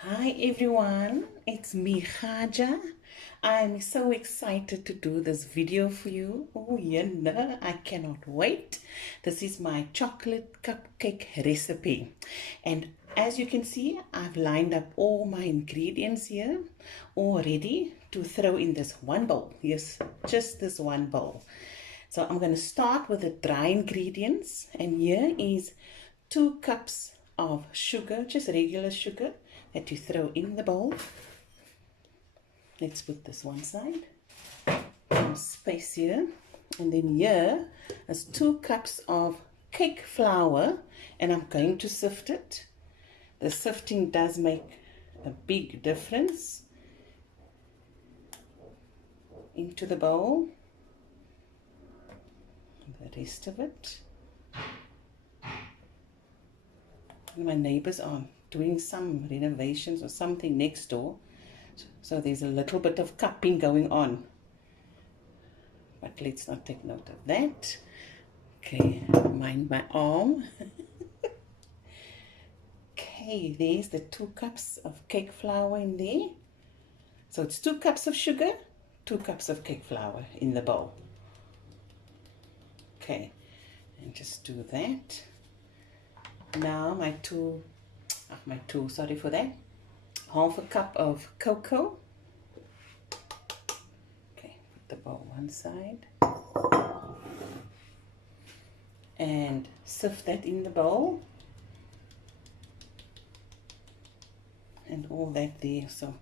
Hi everyone, it's me Khaja. I'm so excited to do this video for you. Oh yeah, I cannot wait. This is my chocolate cupcake recipe. And as you can see, I've lined up all my ingredients here all ready to throw in this one bowl. Yes, just this one bowl. So I'm going to start with the dry ingredients, and here is 2 cups of sugar, just regular sugar that you throw in the bowl. Let's put this one side, some space here, and then here is 2 cups of cake flour, and I'm going to sift it. The sifting does make a big difference. Into the bowl, the rest of it. My neighbors are doing some renovations or something next door, so there's a little bit of cupping going on, but let's not take note of that. Okay, mind my arm. Okay, there's the 2 cups of cake flour in there. So it's 2 cups of sugar, 2 cups of cake flour in the bowl. Okay, and just do that. Now sorry for that, half a cup of cocoa. Okay, put the bowl one side and sift that in the bowl, and all that there. So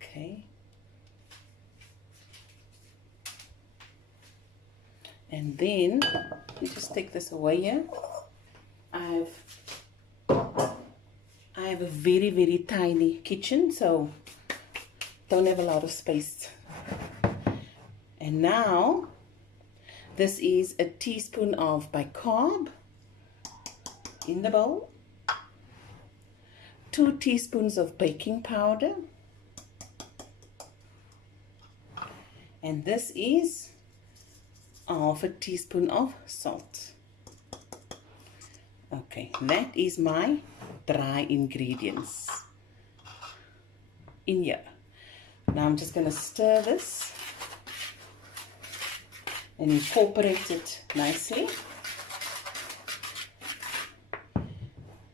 okay, and then you just take this away here. I have a very tiny kitchen, so don't have a lot of space. And now this is a teaspoon of bicarb in the bowl, 2 teaspoons of baking powder, and this is half a teaspoon of salt. Okay, that is my dry ingredients in here. Now I'm just going to stir this and incorporate it nicely.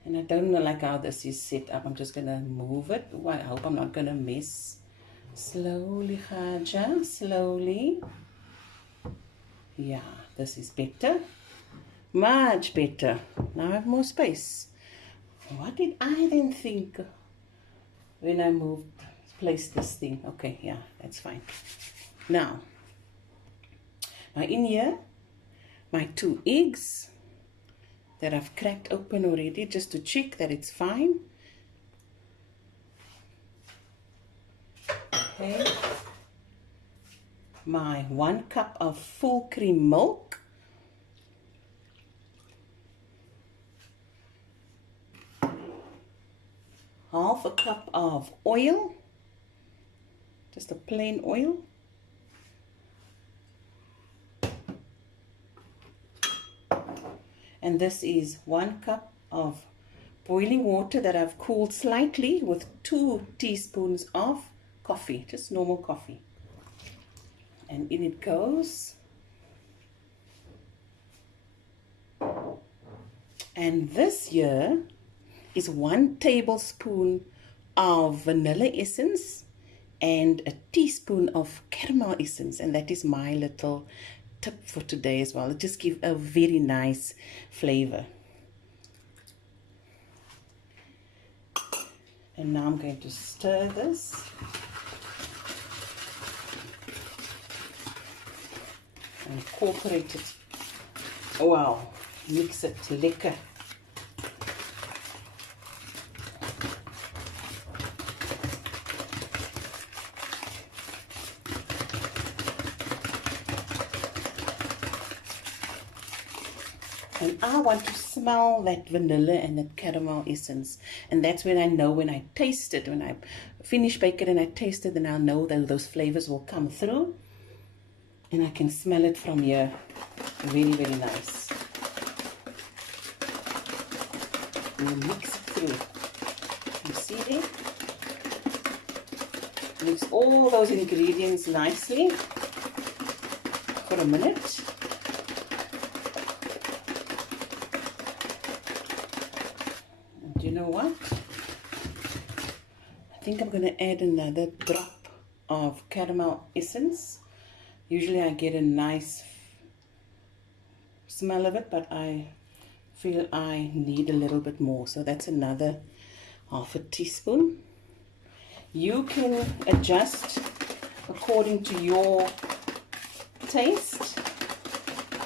And I don't know like how this is set up. I'm just going to move it. Oh, I hope I'm not going to mess. Slowly, Khaja, slowly. Yeah, this is better. Much better. Now I have more space. What did I then think when I placed this thing? Okay, yeah, that's fine. Now in here, my 2 eggs that I've cracked open already just to check that it's fine. Okay. My 1 cup of full cream milk. Half a cup of oil, just a plain oil. And this is 1 cup of boiling water that I've cooled slightly with 2 teaspoons of coffee, just normal coffee. And in it goes. And this here is 1 tablespoon of vanilla essence and a teaspoon of caramel essence, and that is my little tip for today as well. It just gives a very nice flavor. And now I'm going to stir this. Incorporate it. Wow, mix it lekker. And I want to smell that vanilla and that caramel essence. And that's when I know, when I taste it, when I finish baking and I taste it, then I'll know that those flavors will come through. And I can smell it from here. Very nice. and you mix it through. You see there? Mix all those ingredients nicely for a minute. And you know what? I think I'm going to add another drop of caramel essence. Usually I get a nice smell of it, but I feel I need a little bit more, so that's another half a teaspoon. You can adjust according to your taste,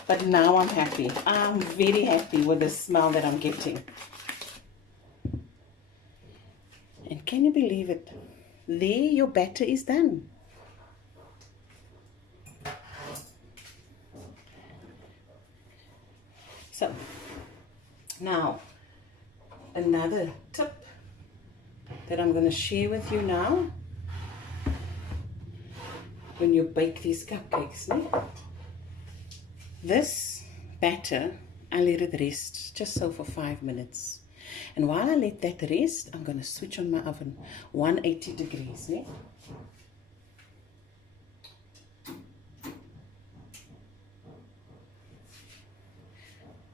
but now I'm happy. I'm very happy with the smell that I'm getting. And can you believe it? There, your batter is done. So now another tip that I'm going to share with you now when you bake these cupcakes. This batter, I let it rest just so for 5 minutes. And while I let that rest, I'm going to switch on my oven 180 degrees.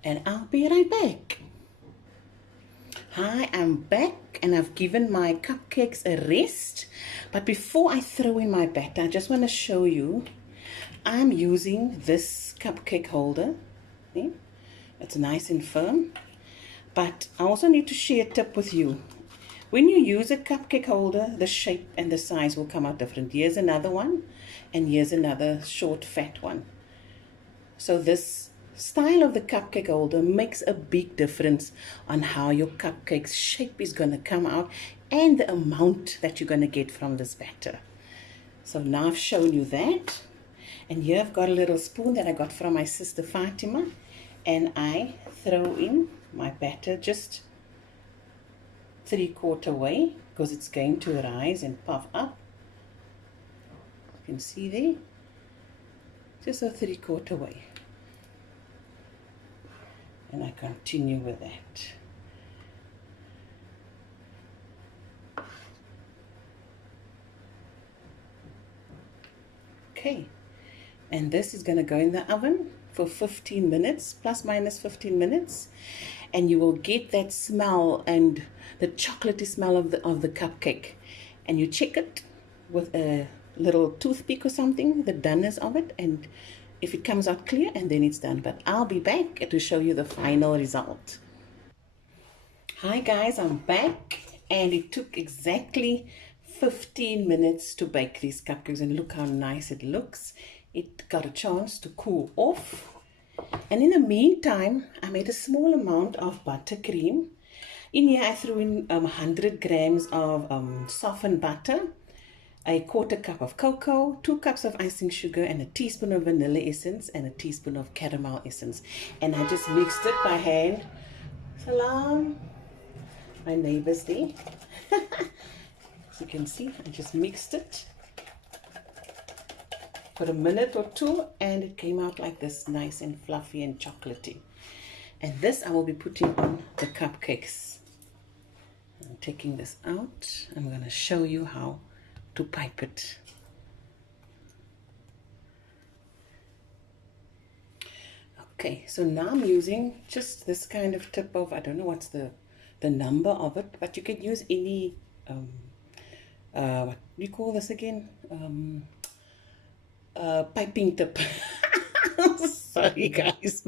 And I'll be right back. Hi, I'm back and I've given my cupcakes a rest. But before I throw in my batter, I just want to show you, I'm using this cupcake holder. It's nice and firm. But I also need to share a tip with you. When you use a cupcake holder, the shape and the size will come out different. Here's another one, and here's another short, fat one. So this style of the cupcake holder makes a big difference on how your cupcake's shape is going to come out and the amount that you're going to get from this batter. So now I've shown you that. And here I've got a little spoon that I got from my sister Fatima. And I throw in my batter just 3/4 way because it's going to rise and puff up. You can see there, just a 3/4 way. And I continue with that. Okay, and this is going to go in the oven for 15 minutes, plus minus 15 minutes, and you will get that smell and the chocolatey smell of the cupcake. And you check it with a little toothpick or something, the doneness of it, and if it comes out clear, and then it's done. But I'll be back to show you the final result. Hi guys, I'm back, and it took exactly 15 minutes to bake these cupcakes, and look how nice it looks. It got a chance to cool off, and in the meantime I made a small amount of buttercream. In here I threw in 100 grams of softened butter, a 1/4 cup of cocoa, 2 cups of icing sugar, and a teaspoon of vanilla essence and a teaspoon of caramel essence. And I just mixed it by hand. Salam, my neighbors there. As you can see, I just mixed it for a minute or two, and it came out like this, nice and fluffy and chocolatey. And this I will be putting on the cupcakes. I'm taking this out. I'm going to show you how to pipe it. Okay, so now I'm using just this kind of tip of, I don't know what's the number of it, but you can use any what do you call this again, piping tip. Sorry guys.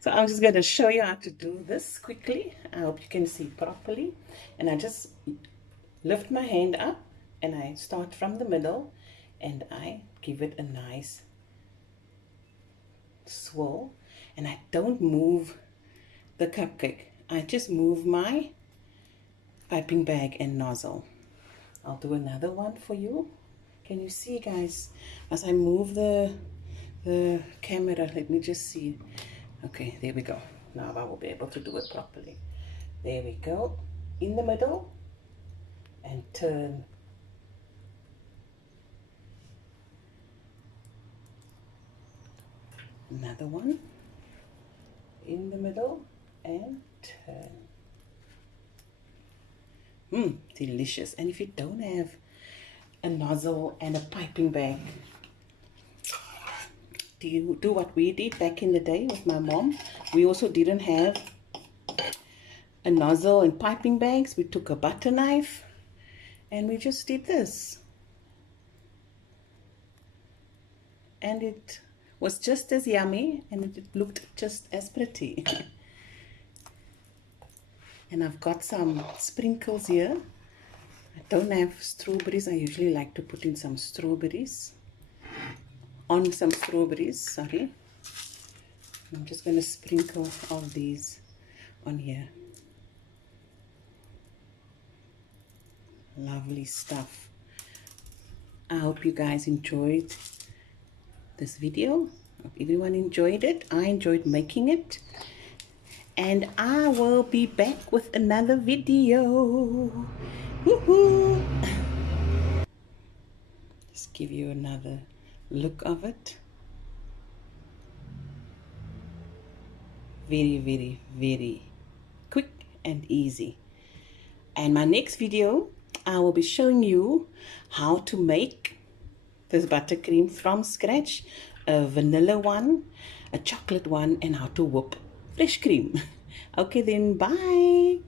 So I'm just going to show you how to do this quickly. I hope you can see properly. And I just lift my hand up and I start from the middle and I give it a nice swirl. And I don't move the cupcake. I just move my piping bag and nozzle. I'll do another one for you. Can you see, guys, as I move the camera? Let me just see. Okay, there we go. Now I will be able to do it properly. There we go. In the middle and turn. Another one. in the middle and turn. Delicious. And if you don't have a nozzle and a piping bag, do you do what we did back in the day with my mom? We also didn't have a nozzle and piping bags. We took a butter knife and we just did this. And it was just as yummy and it looked just as pretty. And I've got some sprinkles here. I don't have strawberries. I usually like to put in some strawberries. On some strawberries, sorry. I'm just going to sprinkle all these on here. Lovely stuff. I hope you guys enjoyed this video. Hope everyone enjoyed it. I enjoyed making it. And I will be back with another video. Woohoo! Just give you another look of it. Very, very, very quick and easy. And my next video, I will be showing you how to make this buttercream from scratch, a vanilla one, a chocolate one, and how to whip fresh cream. Okay then, bye.